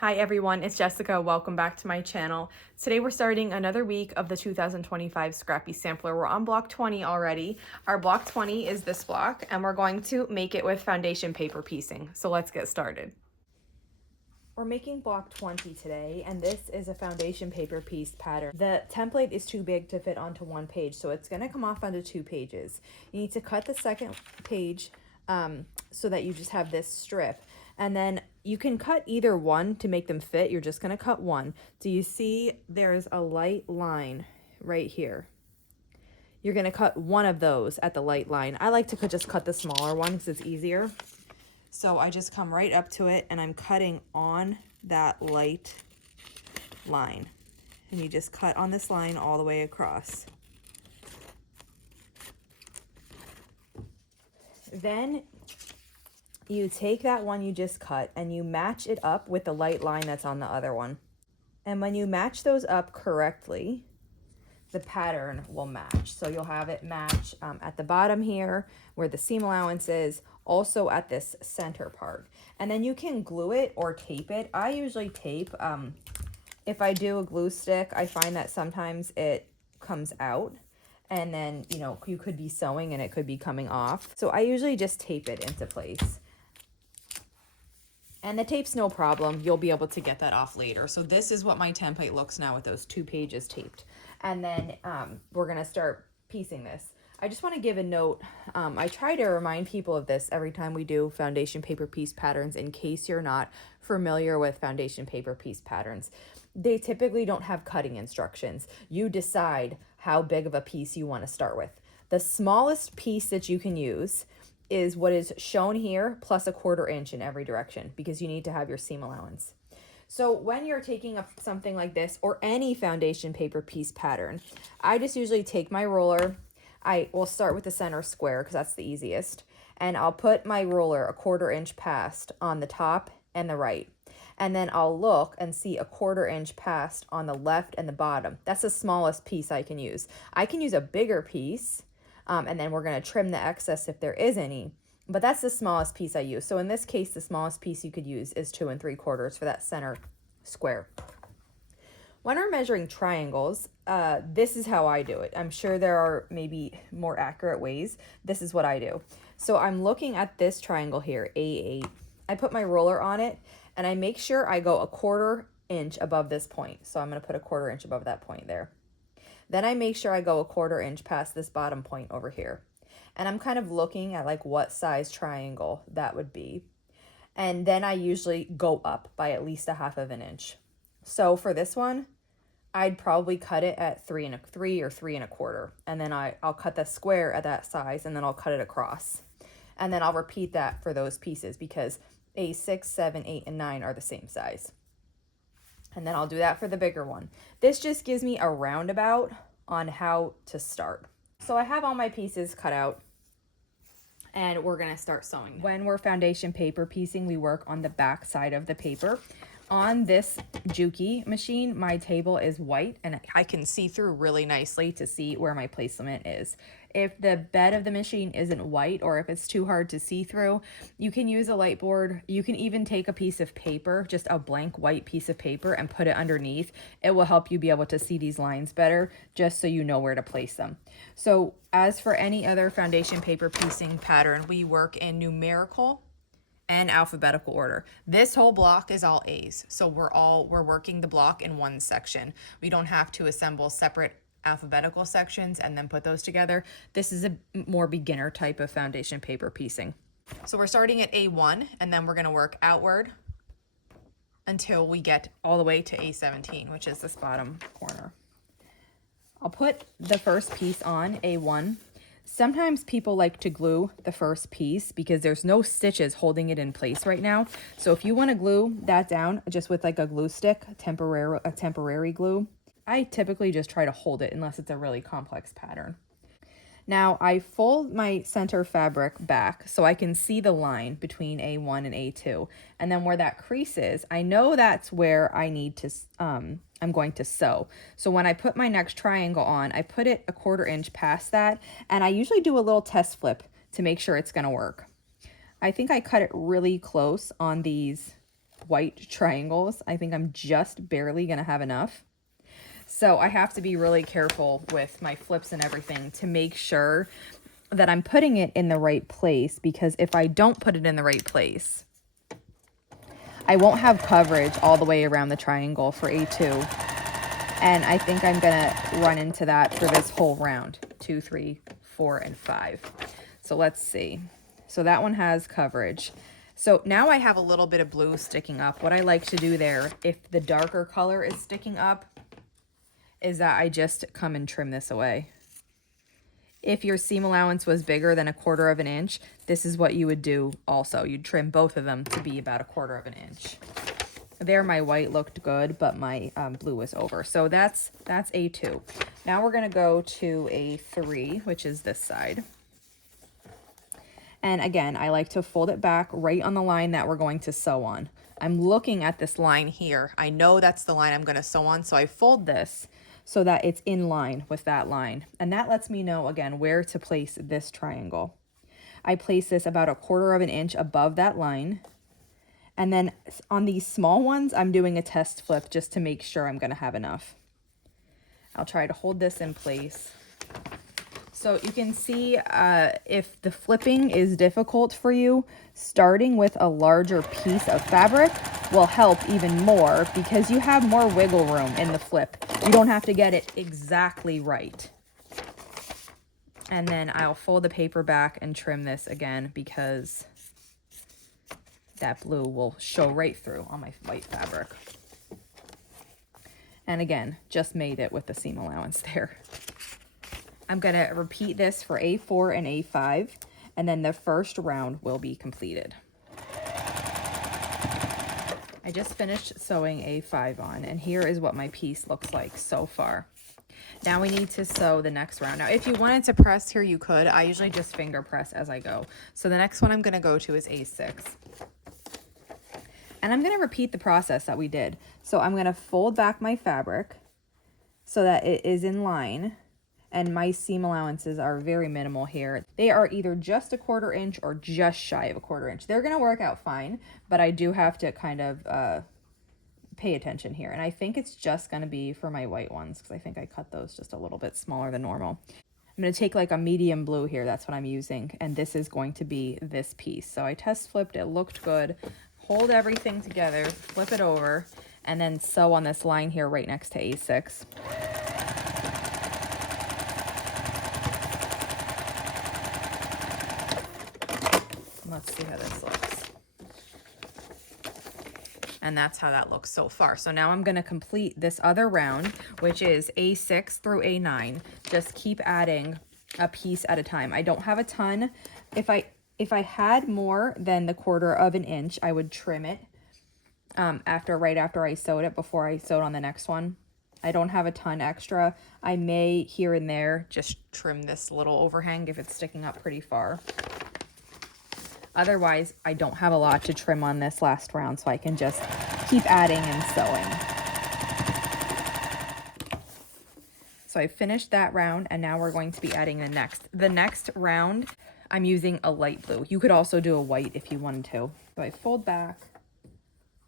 Hi everyone, it's Jessica. Welcome back to my channel. Today we're starting another week of the 2025 Scrappy Sampler. We're on block 20 already. Our block 20 is this block and we're going to make it with foundation paper piecing. So let's get started. We're making block 20 today, and this is a foundation paper piece pattern. The template is too big to fit onto one page, so it's going to come off onto 2 pages. You need to cut the second page so that you just have this strip, and then you can cut either one to make them fit. You're just going to cut one. Do you see there's a light line right here? You're going to cut one of those at the light line. I like to just cut the smaller one because it's easier. So I just come right up to it and I'm cutting on that light line. And you just cut on this line all the way across. Then you take that one you just cut and you match it up with the light line that's on the other one. And when you match those up correctly, the pattern will match. So you'll have it match at the bottom here where the seam allowance is, also at this center part. And then you can glue it or tape it. I usually tape. If I do a glue stick, I find that sometimes it comes out and then, you know, you could be sewing and it could be coming off. So I usually just tape it into place. And the tape's no problem. You'll be able to get that off later. So this is what my template looks now with those 2 pages taped. And then we're going to start piecing this. I just want to give a note. I try to remind people of this every time we do foundation paper piece patterns in case you're not familiar with foundation paper piece patterns. They typically don't have cutting instructions. You decide how big of a piece you want to start with. The smallest piece that you can use is what is shown here plus a 1/4 inch in every direction because you need to have your seam allowance. So when you're taking up something like this or any foundation paper piece pattern, I just usually take my roller. I will start with the center square because that's the easiest. And I'll put my ruler a 1/4 inch past on the top and the right. And then I'll look and see a 1/4 inch past on the left and the bottom. That's the smallest piece I can use. I can use a bigger piece, and then we're going to trim the excess if there is any. But that's the smallest piece I use. So in this case, the smallest piece you could use is 2 3/4 for that center square. When we're measuring triangles, this is how I do it. I'm sure there are maybe more accurate ways. This is what I do. So I'm looking at this triangle here, A8. I put my ruler on it and I make sure I go a 1/4 inch above this point. So I'm going to put a 1/4 inch above that point there. Then I make sure I go a 1/4 inch past this bottom point over here. And I'm kind of looking at like what size triangle that would be. And then I usually go up by at least a 1/2 inch. So for this one, I'd probably cut it at 3 or 3 1/4. And then I'll cut the square at that size and then I'll cut it across. And then I'll repeat that for those pieces because A6, 7, 8, and 9 are the same size. And then I'll do that for the bigger one. This just gives me a roundabout on how to start. So I have all my pieces cut out and we're going to start sewing now. When we're foundation paper piecing, we work on the back side of the paper. On this Juki machine, my table is white and I can see through really nicely to see where my placement is. If the bed of the machine isn't white or if it's too hard to see through, you can use a light board. You can even take a piece of paper, just a blank white piece of paper, and put it underneath. It will help you be able to see these lines better, just so you know where to place them. So as for any other foundation paper piecing pattern, we work in numerical and alphabetical order. This whole block is all A's. So we're working the block in one section. We don't have to assemble separate alphabetical sections and then put those together. This is a more beginner type of foundation paper piecing. So we're starting at A1 and then we're gonna work outward until we get all the way to A17, which is this bottom corner. I'll put the first piece on A1. Sometimes people like to glue the first piece because there's no stitches holding it in place right now. So if you want to glue that down just with like a glue stick, a temporary glue, I typically just try to hold it unless it's a really complex pattern. Now I fold my center fabric back so I can see the line between A1 and A2. And then where that crease is, I know that's where I need to, I'm going to sew. So when I put my next triangle on, I put it a 1/4 inch past that. And I usually do a little test flip to make sure it's gonna work. I think I cut it really close on these white triangles. I think I'm just barely gonna have enough. So I have to be really careful with my flips and everything to make sure that I'm putting it in the right place, because if I don't put it in the right place, I won't have coverage all the way around the triangle for A2. And I think I'm gonna run into that for this whole round, 2, 3, 4, and 5. So let's see. So that one has coverage. So now I have a little bit of blue sticking up. What I like to do there, if the darker color is sticking up, is that I just come and trim this away. If your seam allowance was bigger than 1/4 of an inch, this is what you would do also. You'd trim both of them to be about 1/4 of an inch. There, my white looked good, but my blue was over. So that's A2. Now we're gonna go to A3, which is this side. And again, I like to fold it back right on the line that we're going to sew on. I'm looking at this line here. I know that's the line I'm gonna sew on, so I fold this so that it's in line with that line. And that lets me know, again, where to place this triangle. I place this about 1/4 of an inch above that line. And then on these small ones, I'm doing a test flip just to make sure I'm gonna have enough. I'll try to hold this in place. So you can see if the flipping is difficult for you, starting with a larger piece of fabric will help even more, because you have more wiggle room in the flip. You don't have to get it exactly right. And then I'll fold the paper back and trim this again, because that blue will show right through on my white fabric. And again, just made it with the seam allowance there. I'm gonna repeat this for A4 and A5, and then the first round will be completed. I just finished sewing A5 on, and here is what my piece looks like so far. Now we need to sew the next round. Now, if you wanted to press here, you could. I usually just finger press as I go. So the next one I'm gonna go to is A6. And I'm gonna repeat the process that we did. So I'm gonna fold back my fabric so that it is in line. And my seam allowances are very minimal here. They are either just 1/4 inch or just shy of 1/4 inch. They're gonna work out fine, but I do have to kind of pay attention here. And I think it's just gonna be for my white ones, because I think I cut those just a little bit smaller than normal. I'm gonna take like a medium blue here, that's what I'm using, and this is going to be this piece. So I test flipped, it looked good. Hold everything together, flip it over, and then sew on this line here right next to A6. Let's see how this looks. And that's how that looks so far. So now I'm gonna complete this other round, which is A6 through A9. Just keep adding a piece at a time. I don't have a ton. If I had more than the 1/4 of an inch, I would trim it right after I sewed it, before I sewed on the next one. I don't have a ton extra. I may here and there just trim this little overhang if it's sticking up pretty far. Otherwise, I don't have a lot to trim on this last round, so I can just keep adding and sewing. So I finished that round, and now we're going to be adding the next. The next round, I'm using a light blue. You could also do a white if you wanted to. So I fold back,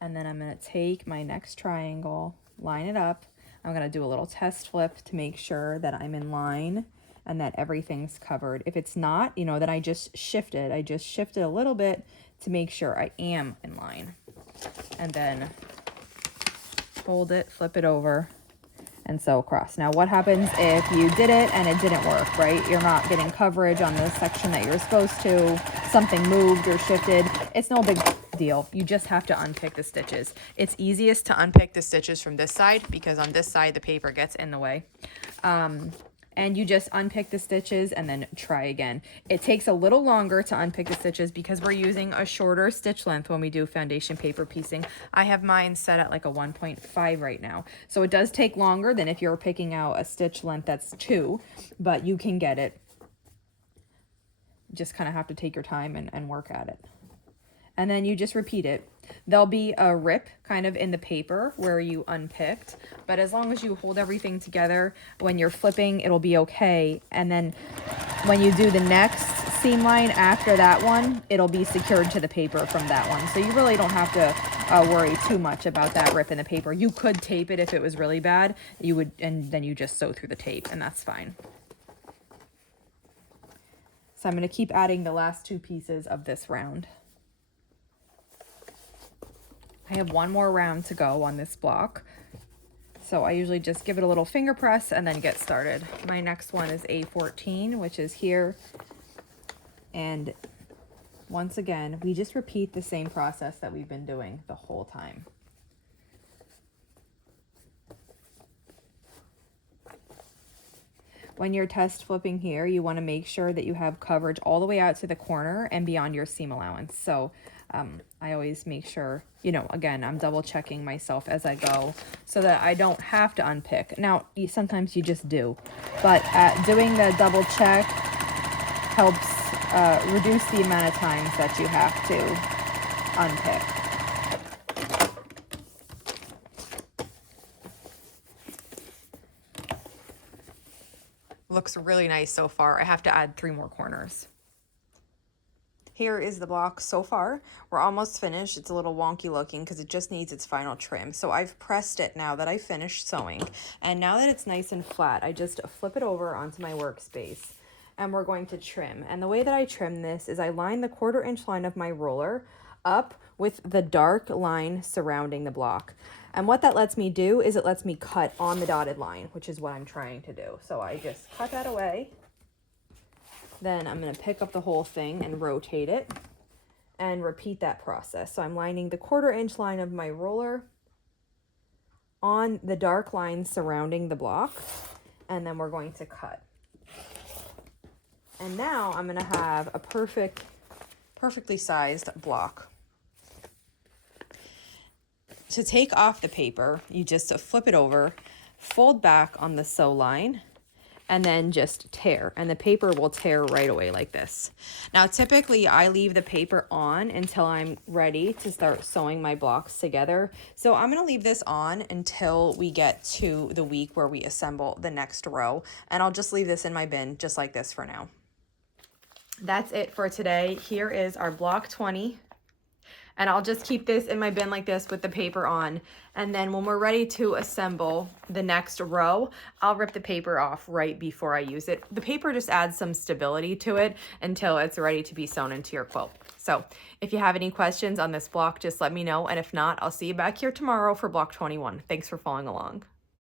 and then I'm gonna take my next triangle, line it up. I'm gonna do a little test flip to make sure that I'm in line and that everything's covered. If it's not, you know, then I just shift it. I just shift it a little bit to make sure I am in line. And then fold it, flip it over, and sew across. Now, what happens if you did it and it didn't work, right? You're not getting coverage on the section that you're supposed to. Something moved or shifted. It's no big deal. You just have to unpick the stitches. It's easiest to unpick the stitches from this side, because on this side, the paper gets in the way. And you just unpick the stitches and then try again. It takes a little longer to unpick the stitches because we're using a shorter stitch length when we do foundation paper piecing. I have mine set at like a 1.5 right now. So it does take longer than if you're picking out a stitch length that's 2, but you can get it. Just kind of have to take your time and work at it. And then you just repeat it. There'll be a rip kind of in the paper where you unpicked, but as long as you hold everything together, when you're flipping, it'll be okay. And then when you do the next seam line after that one, it'll be secured to the paper from that one. So you really don't have to worry too much about that rip in the paper. You could tape it if it was really bad. You would, and then you just sew through the tape, and that's fine. So I'm going to keep adding the last 2 pieces of this round. I have 1 more round to go on this block. So I usually just give it a little finger press and then get started. My next one is A14, which is here. And once again, we just repeat the same process that we've been doing the whole time. When you're test flipping here, you want to make sure that you have coverage all the way out to the corner and beyond your seam allowance. So I always make sure, you know, again, I'm double checking myself as I go so that I don't have to unpick. Now, sometimes you just do, but doing the double check helps reduce the amount of times that you have to unpick. Looks really nice so far. I have to add 3 more corners. Here is the block so far. We're almost finished. It's a little wonky looking because it just needs its final trim. So I've pressed it now that I finished sewing. And now that it's nice and flat, I just flip it over onto my workspace and we're going to trim. And the way that I trim this is I line the 1/4 inch line of my roller up with the dark line surrounding the block. And what that lets me do is it lets me cut on the dotted line, which is what I'm trying to do. So I just cut that away. Then I'm going to pick up the whole thing and rotate it and repeat that process. So I'm lining the 1/4 inch line of my roller on the dark line surrounding the block, and then we're going to cut. And now I'm going to have a perfectly sized block. To take off the paper, you just flip it over, fold back on the sew line, and then just tear, and the paper will tear right away like this. Now, typically I leave the paper on until I'm ready to start sewing my blocks together. So I'm gonna leave this on until we get to the week where we assemble the next row, and I'll just leave this in my bin just like this for now. That's it for today. Here is our block 20. And I'll just keep this in my bin like this with the paper on. And then when we're ready to assemble the next row, I'll rip the paper off right before I use it. The paper just adds some stability to it until it's ready to be sewn into your quilt. So if you have any questions on this block, just let me know. And if not, I'll see you back here tomorrow for block 21. Thanks for following along.